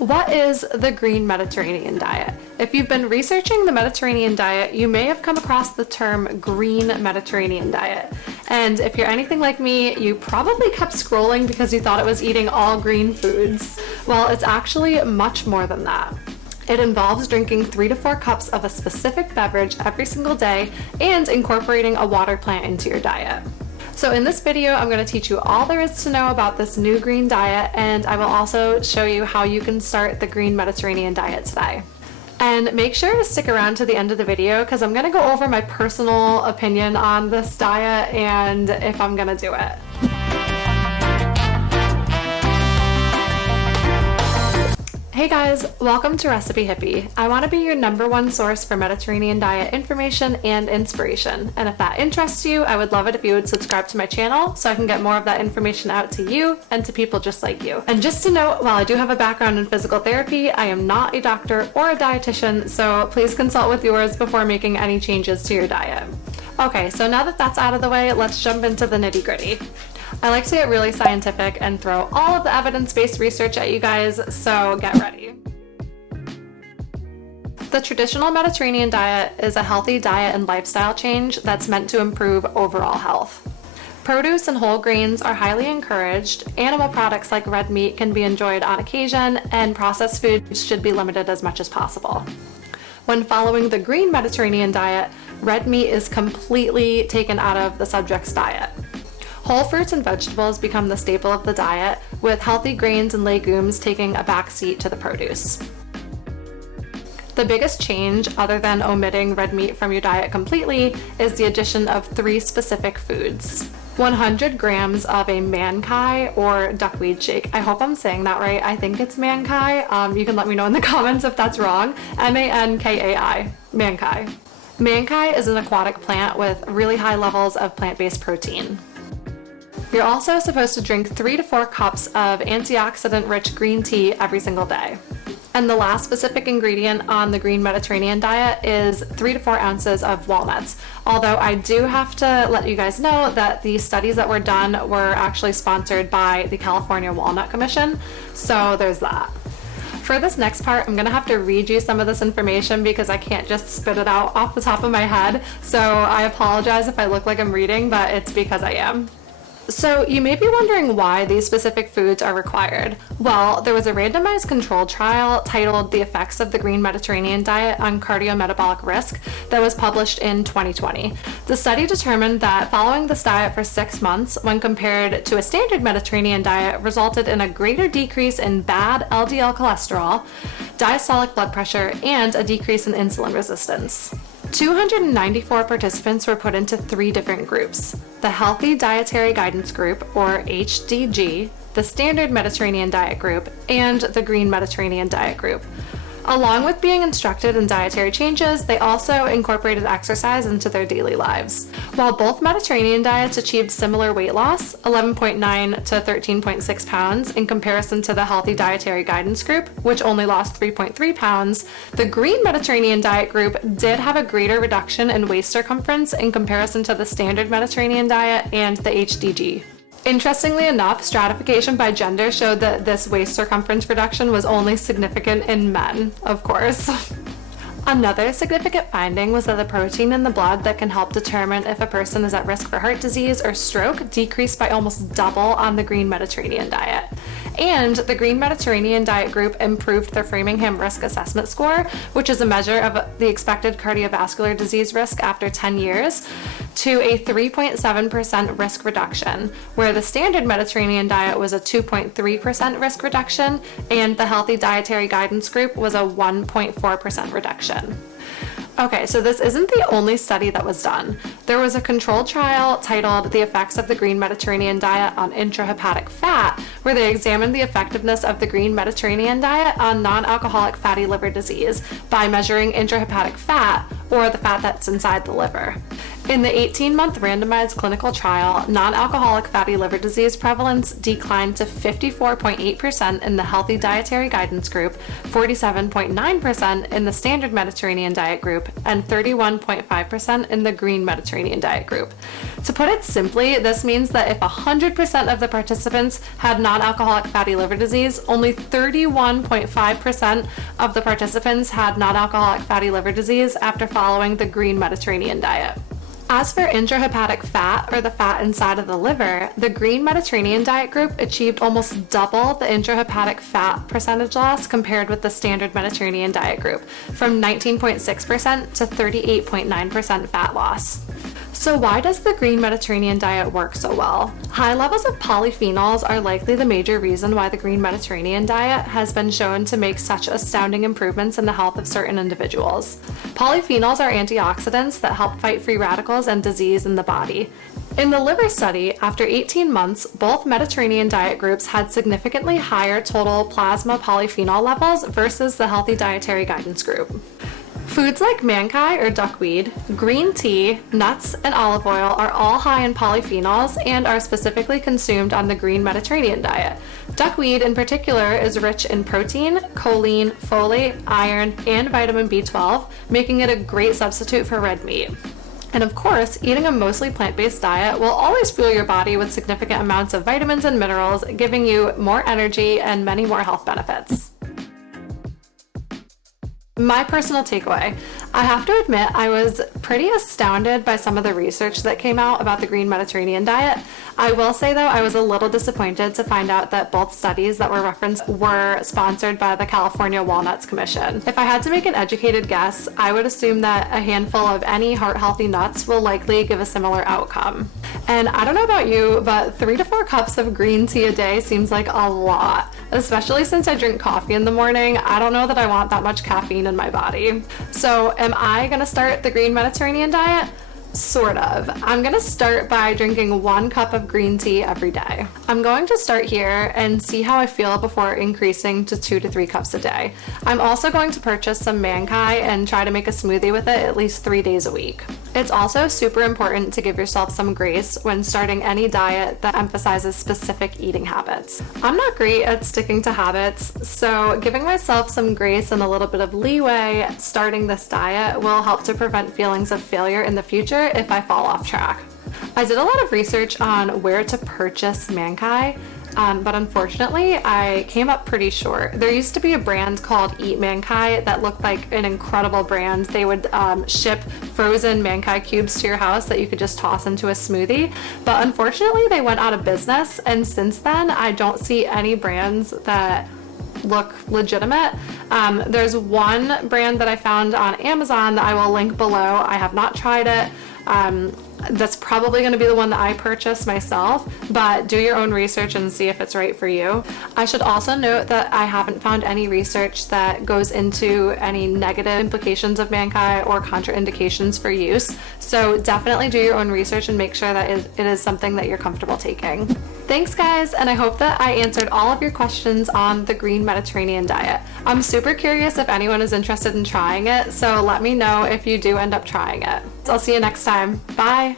What is the green Mediterranean diet? If you've been researching the Mediterranean diet, you may have come across the term green Mediterranean diet. And if you're anything like me, you probably kept scrolling because you thought it was eating all green foods. Well, it's actually much more than that. It involves drinking 3 to 4 cups of a specific beverage every single day and incorporating a water plant into your diet. So in this video, I'm going to teach you all there is to know about this new green diet, and I will also show you how you can start the green Mediterranean diet today. And make sure to stick around to the end of the video because I'm going to go over my personal opinion on this diet and if I'm going to do it. Hey guys, welcome to Recipe Hippie. I want to be your #1 source for Mediterranean diet information and inspiration. And if that interests you, I would love it if you would subscribe to my channel so I can get more of that information out to you and to people just like you. And just to note, while I do have a background in physical therapy, I am not a doctor or a dietitian, so please consult with yours before making any changes to your diet. Okay, so now that that's out of the way, let's jump into the nitty-gritty. I like to get really scientific and throw all of the evidence-based research at you guys, so get ready. The traditional Mediterranean diet is a healthy diet and lifestyle change that's meant to improve overall health. Produce and whole grains are highly encouraged, animal products like red meat can be enjoyed on occasion, and processed foods should be limited as much as possible. When following the green Mediterranean diet, red meat is completely taken out of the subject's diet. Whole fruits and vegetables become the staple of the diet, with healthy grains and legumes taking a backseat to the produce. The biggest change, other than omitting red meat from your diet completely, is the addition of 3 specific foods. 100 grams of a mankai or duckweed shake. I hope I'm saying that right. I think it's mankai. You can let me know in the comments if that's wrong. M-A-N-K-A-I. Mankai. Mankai is an aquatic plant with really high levels of plant-based protein. You're also supposed to drink 3 to 4 cups of antioxidant-rich green tea every single day. And the last specific ingredient on the green Mediterranean diet is 3 to 4 ounces of walnuts. Although I do have to let you guys know that the studies that were done were actually sponsored by the California Walnut Commission, so there's that. For this next part, I'm gonna have to read you some of this information because I can't just spit it out off the top of my head, so I apologize if I look like I'm reading, but it's because I am. So you may be wondering why these specific foods are required. Well, there was a randomized controlled trial titled The Effects of the Green Mediterranean Diet on Cardiometabolic Risk that was published in 2020. The study determined that following this diet for 6 months, when compared to a standard Mediterranean diet, resulted in a greater decrease in bad LDL cholesterol, diastolic blood pressure, and a decrease in insulin resistance. 294 participants were put into 3 different groups: the Healthy Dietary Guidance Group, or HDG, the Standard Mediterranean Diet Group, and the Green Mediterranean Diet Group. Along with being instructed in dietary changes, they also incorporated exercise into their daily lives. While both Mediterranean diets achieved similar weight loss, 11.9 to 13.6 pounds, in comparison to the Healthy Dietary Guidance Group, which only lost 3.3 pounds, the Green Mediterranean Diet Group did have a greater reduction in waist circumference in comparison to the Standard Mediterranean Diet and the HDG. Interestingly enough, stratification by gender showed that this waist circumference reduction was only significant in men, of course. Another significant finding was that the protein in the blood that can help determine if a person is at risk for heart disease or stroke decreased by almost double on the Green Mediterranean diet. And the Green Mediterranean Diet Group improved their Framingham Risk Assessment Score, which is a measure of the expected cardiovascular disease risk after 10 years, to a 3.7% risk reduction, where the standard Mediterranean diet was a 2.3% risk reduction, and the Healthy Dietary Guidance Group was a 1.4% reduction. Okay, so this isn't the only study that was done. There was a controlled trial titled The Effects of the Green Mediterranean Diet on Intrahepatic Fat, where they examined the effectiveness of the Green Mediterranean diet on non-alcoholic fatty liver disease by measuring intrahepatic fat, or the fat that's inside the liver. In the 18-month randomized clinical trial, non-alcoholic fatty liver disease prevalence declined to 54.8% in the healthy dietary guidance group, 47.9% in the standard Mediterranean diet group, and 31.5% in the green Mediterranean diet group. To put it simply, this means that if 100% of the participants had non-alcoholic fatty liver disease, only 31.5% of the participants had non-alcoholic fatty liver disease after following the green Mediterranean diet. As for intrahepatic fat, or the fat inside of the liver, the green Mediterranean diet group achieved almost double the intrahepatic fat percentage loss compared with the standard Mediterranean diet group, from 19.6% to 38.9% fat loss. So why does the green Mediterranean diet work so well? High levels of polyphenols are likely the major reason why the green Mediterranean diet has been shown to make such astounding improvements in the health of certain individuals. Polyphenols are antioxidants that help fight free radicals and disease in the body. In the liver study, after 18 months, both Mediterranean diet groups had significantly higher total plasma polyphenol levels versus the healthy dietary guidance group. Foods like mankai or duckweed, green tea, nuts, and olive oil are all high in polyphenols and are specifically consumed on the green Mediterranean diet. Duckweed in particular is rich in protein, choline, folate, iron, and vitamin B12, making it a great substitute for red meat. And of course, eating a mostly plant-based diet will always fuel your body with significant amounts of vitamins and minerals, giving you more energy and many more health benefits. My personal takeaway. I have to admit I was pretty astounded by some of the research that came out about the green Mediterranean diet. I will say though, I was a little disappointed to find out that both studies that were referenced were sponsored by the California Walnuts Commission. If I had to make an educated guess, I would assume that a handful of any heart-healthy nuts will likely give a similar outcome. And I don't know about you, but 3 to 4 cups of green tea a day seems like a lot, especially since I drink coffee in the morning. I don't know that I want that much caffeine in my body. So am I gonna start the green Mediterranean diet? Sort of. I'm gonna start by drinking 1 cup of green tea every day. I'm going to start here and see how I feel before increasing to 2 to 3 cups a day. I'm also going to purchase some mankai and try to make a smoothie with it at least 3 days a week. It's also super important to give yourself some grace when starting any diet that emphasizes specific eating habits. I'm not great at sticking to habits, so giving myself some grace and a little bit of leeway starting this diet will help to prevent feelings of failure in the future if I fall off track. I did a lot of research on where to purchase mankai, but unfortunately I came up pretty short. There used to be a brand called Eat Mankai that looked like an incredible brand. They would ship frozen mankai cubes to your house that you could just toss into a smoothie, but unfortunately they went out of business, and since then I don't see any brands that look legitimate. There's one brand that I found on Amazon that I will link below. I have not tried it. That's probably going to be the one that I purchase myself, but do your own research and see if it's right for you. I should also note that I haven't found any research that goes into any negative implications of mankai or contraindications for use, so definitely do your own research and make sure that it is something that you're comfortable taking. Thanks guys, and I hope that I answered all of your questions on the green Mediterranean diet. I'm super curious if anyone is interested in trying it, so let me know if you do end up trying it. I'll see you next time. Bye!